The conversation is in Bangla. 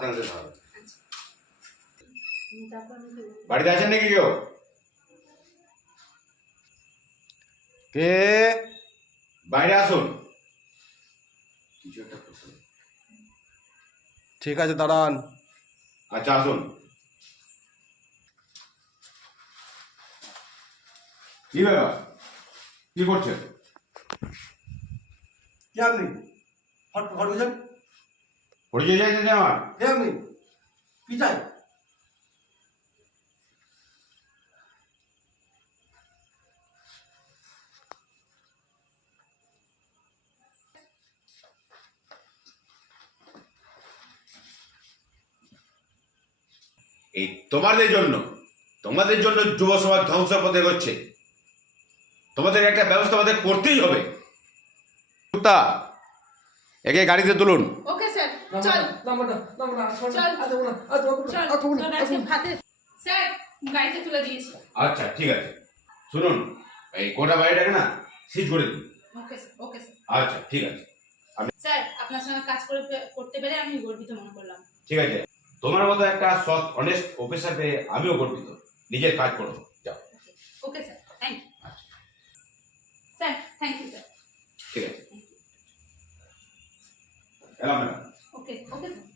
হাতে হাতে ধরো। বাড়িতে আছেন নাকি কেউ? কে? বাইরে আসুন। ঠিক আছে, দাঁড়ান। আচ্ছা আসুন। কি ব্যাপার, কি করছেন? কে আপনি? হট হয়ে যান। পরিচয় চাইছেন যে আমার? কে আপনি? কি চাই? এই তোমাদের জন্য যুব সমাজ ধ্বংস পথে এগোচ্ছে। তোমাদের একটা ব্যবস্থা আমাদের করতেই হবে। কুত্তা, একে গাড়িতে তুলুন। ওকে স্যার, চল স্যার, গাড়িতে তুলে দিয়েছি। আচ্ছা ঠিক আছে, শুনুন, এই গোটা বাড়িটাকে না সিজ করে দিন। Okay sir, okay sir. আচ্ছা ঠিক আছে, স্যার, আপনার সঙ্গে কাজ করতে পেরে আমি গর্বিত মনে করলাম। ঠিক আছে। তোমার মতো একটা সৎ অনেস্ট অফিসার পেয়ে আমিও গর্বিত। নিজের কাজ করো, যাও। Okay sir, thank you. Sir, thank you sir. ঠিক আছে, এলাম ম্যাডাম। ওকে, ওকে স্যার।